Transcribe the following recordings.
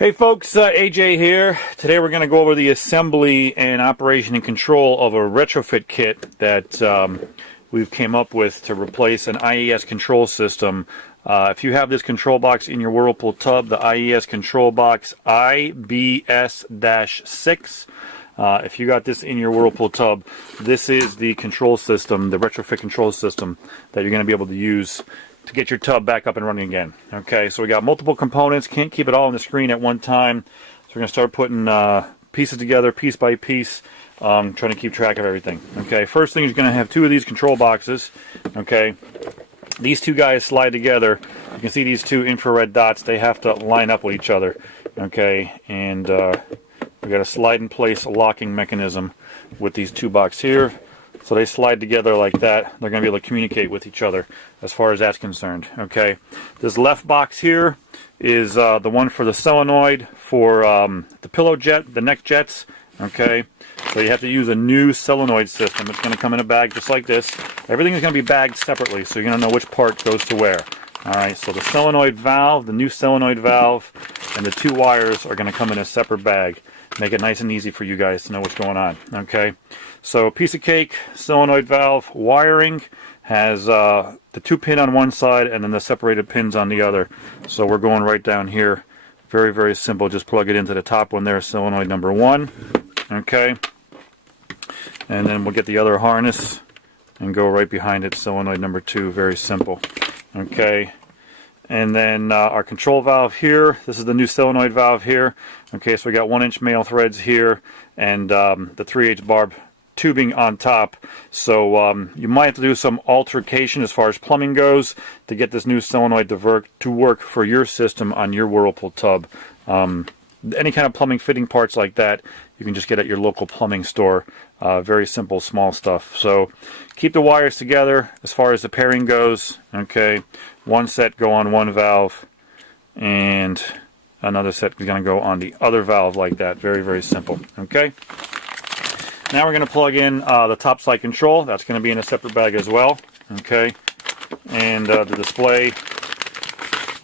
Hey folks, AJ here. Today we're going to go over the assembly and operation and control of a retrofit kit that we've came up with to replace an IES control system. If you have this control box in your Whirlpool tub, the IES control box IBS-6, if you got this in your Whirlpool tub, this is the control system, the retrofit control system that you're going to be able to use to get your tub back up and running again. Okay, so we got multiple components, can't keep it all on the screen at one time, so we're going to start putting pieces together piece by piece, trying to keep track of everything. Okay, first thing is going to have two of these control boxes. Okay, these two guys slide together. You can see these two infrared dots, they have to line up with each other. Okay, and we got a slide in place locking mechanism with these two boxes here. So they slide together like that. They're going to be able to communicate with each other as far as that's concerned. Okay, this left box here is the one for the solenoid for the pillow jet, the neck jets. Okay, so you have to use a new solenoid system. It's going to come in a bag just like this. Everything is going to be bagged separately, so you're going to know which part goes to where. Alright, so the solenoid valve, the new solenoid valve, and the two wires are going to come in a separate bag. Make it nice and easy for you guys to know what's going on. Okay, so piece of cake, solenoid valve wiring has the 2-pin on one side and then the separated pins on the other. So we're going right down here. Very, very simple. Just plug it into the top one there, solenoid number 1. Okay, and then we'll get the other harness and go right behind it, solenoid number 2. Very simple. Okay, and then our control valve here, this is the new solenoid valve here. Okay, so we got 1-inch male threads here and the 3/8 barb tubing on top. So you might have to do some altercation as far as plumbing goes to get this new solenoid to work for your system on your Whirlpool tub. Any kind of plumbing fitting parts like that you can just get at your local plumbing store. Very simple, small stuff. So keep the wires together as far as the pairing goes. Okay, one set go on one valve and another set is going to go on the other valve like that. Very, very simple. Okay, now we're going to plug in the top side control. That's going to be in a separate bag as well. Okay, and the display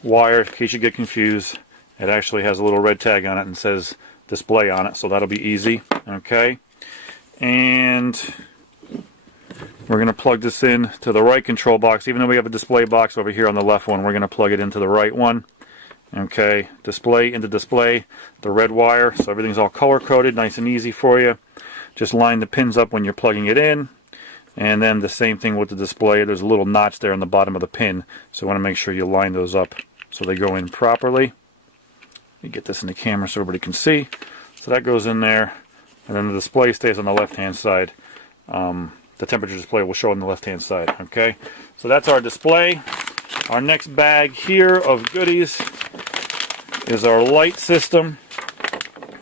wire, in case you get confused, it actually has a little red tag on it and says display on it, so that'll be easy. Okay, and we're going to plug this in to the right control box. Even though we have a display box over here on the left one, we're going to plug it into the right one. Okay, display into display, the red wire, so everything's all color coded, nice and easy for you. Just line the pins up when you're plugging it in, and then the same thing with the display. There's a little notch there on the bottom of the pin, so you want to make sure you line those up so they go in properly. You get this in the camera so everybody can see. So that goes in there, and then the display stays on the left-hand side. The temperature display will show on the left-hand side. Okay, so that's our display. Our next bag here of goodies is our light system.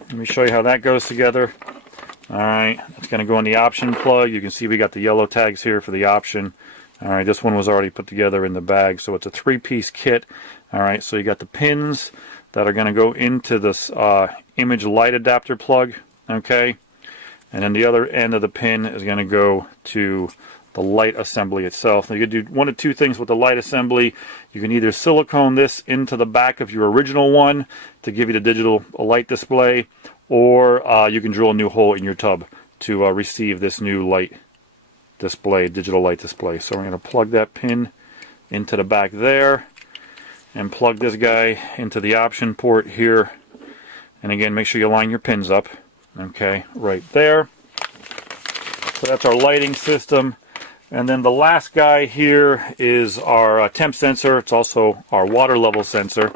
Let me show you how that goes together. Alright, it's going to go in the option plug. You can see we got the yellow tags here for the option. Alright, this one was already put together in the bag, so it's a 3-piece kit. Alright, so you got the pins that are going to go into this image light adapter plug. Okay, and then the other end of the pin is going to go to the light assembly itself. Now you can do one of two things with the light assembly. You can either silicone this into the back of your original one to give you the digital light display, or you can drill a new hole in your tub to receive this new light display, digital light display. So we're going to plug that pin into the back there and plug this guy into the option port here. And again, make sure you line your pins up. Okay, right there. So that's our lighting system. And then the last guy here is our temp sensor. It's also our water level sensor.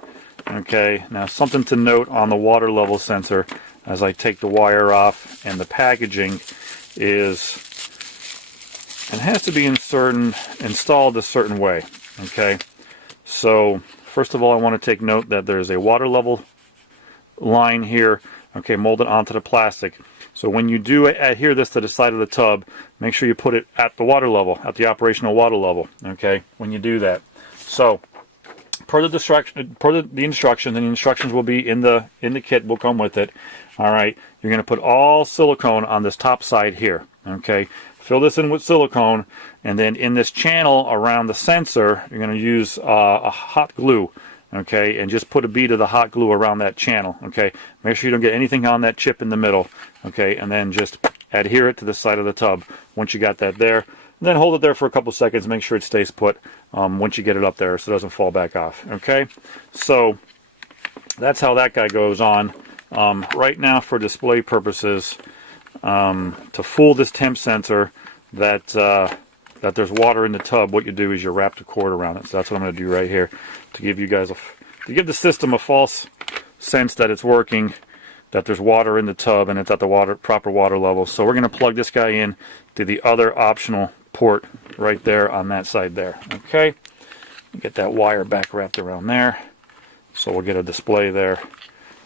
Okay, now something to note on the water level sensor as I take the wire off and the packaging is it has to be installed a certain way. Okay, so first of all, I want to take note that there's a water level line here, okay, molded onto the plastic. So when you do adhere this to the side of the tub, make sure you put it at the water level, at the operational water level, okay, when you do that. So per the instructions, and the instructions will be in the kit, will come with it. All right, you're going to put all silicone on this top side here. Okay, fill this in with silicone, and then in this channel around the sensor, you're going to use a hot glue. okay, and just put a bead of the hot glue around that channel, okay. Make sure you don't get anything on that chip in the middle, okay, and then just adhere it to the side of the tub once you got that there. And then hold it there for a couple seconds, make sure it stays put once you get it up there so it doesn't fall back off, okay. So that's how that guy goes on. Right now, for display purposes, to fool this temp sensor that there's water in the tub, what you do is you wrap the cord around it. So that's what I'm going to do right here to give you guys to give the system a false sense that it's working, that there's water in the tub and it's at the proper water level. So we're going to plug this guy in to the other optional port right there on that side there. Okay, get that wire back wrapped around there, so we'll get a display there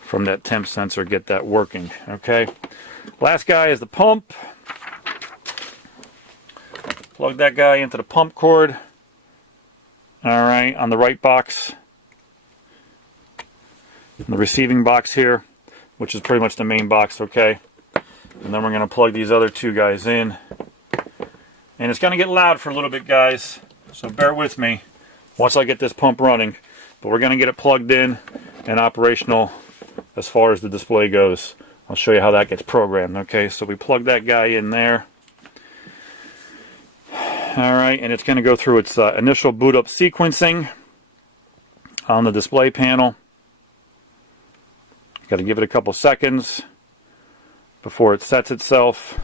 from that temp sensor, get that working. Okay, last guy is the pump. Plug that guy into the pump cord. All right, on the right box, the receiving box here, which is pretty much the main box. Okay, and then we're going to plug these other two guys in. And it's going to get loud for a little bit, guys, so bear with me once I get this pump running. But we're going to get it plugged in and operational as far as the display goes. I'll show you how that gets programmed. Okay, so we plug that guy in there. Alright, and it's going to go through its initial boot up sequencing on the display panel. Got to give it a couple seconds before it sets itself.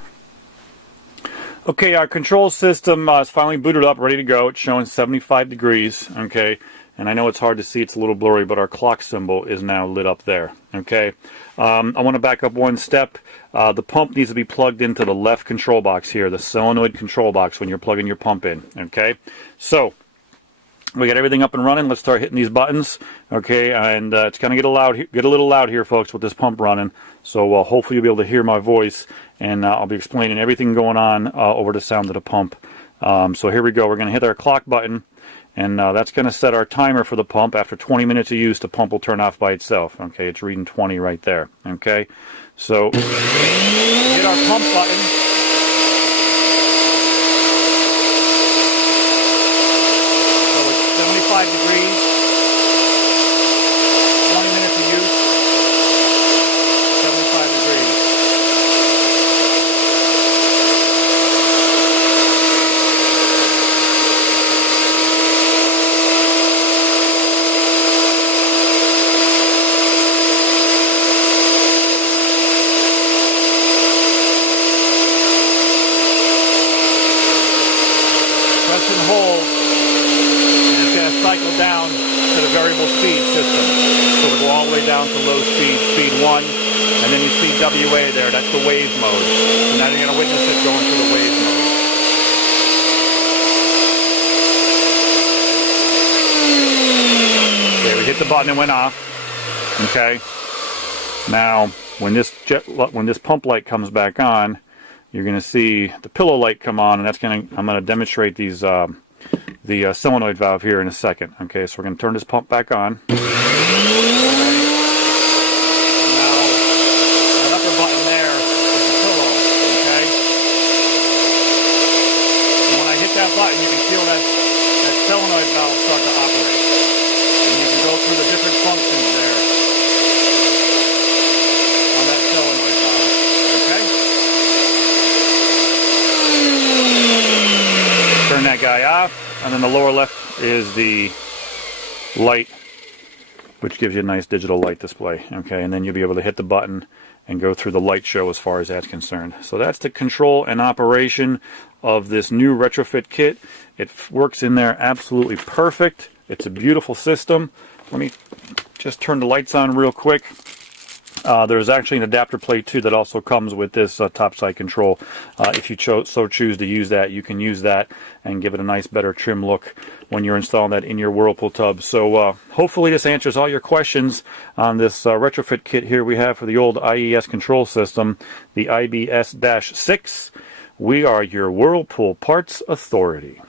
Okay, our control system is finally booted up, ready to go. It's showing 75 degrees, okay? And I know it's hard to see, it's a little blurry, but our clock symbol is now lit up there, okay? I want to back up one step. The pump needs to be plugged into the left control box here, the solenoid control box, when you're plugging your pump in, okay? So, we got everything up and running. Let's start hitting these buttons, okay? And it's going to get a little loud here, folks, with this pump running. So hopefully you'll be able to hear my voice, and I'll be explaining everything going on over the sound of the pump. So here we go. We're going to hit our clock button, and that's going to set our timer for the pump. After 20 minutes of use, the pump will turn off by itself. Okay, it's reading 20 right there. Okay, so hit our pump button. So it's 75 degrees, 20 minutes of use, 75 degrees. Press and hold, and it's going to cycle down to the variable speed system. So it'll go all the way down to low speed, speed 1, and then you see WA there, that's the wave mode. So now you're going to witness it going through the wave mode. Okay, we hit the button and went off. Okay. Now, when this pump light comes back on, you're going to see the pillow light come on, and I'm going to demonstrate these the solenoid valve here in a second. Okay, so we're going to turn this pump back on. Now, that upper button there is the pillow. Okay, and when I hit that button, you can feel that solenoid valve start to operate, and you can go through the different functions there on that solenoid valve. Okay. Turn that guy off, and then the lower left is the light, which gives you a nice digital light display. Okay, and then you'll be able to hit the button and go through the light show as far as that's concerned. So that's the control and operation of this new retrofit kit. It works in there absolutely perfect. It's a beautiful system. Let me just turn the lights on real quick. There's actually an adapter plate too that also comes with this topside control. If you so choose to use that, you can use that and give it a nice, better trim look when you're installing that in your Whirlpool tub. So hopefully this answers all your questions on this retrofit kit here we have for the old IES control system, the IBS-6. We are your Whirlpool Parts Authority.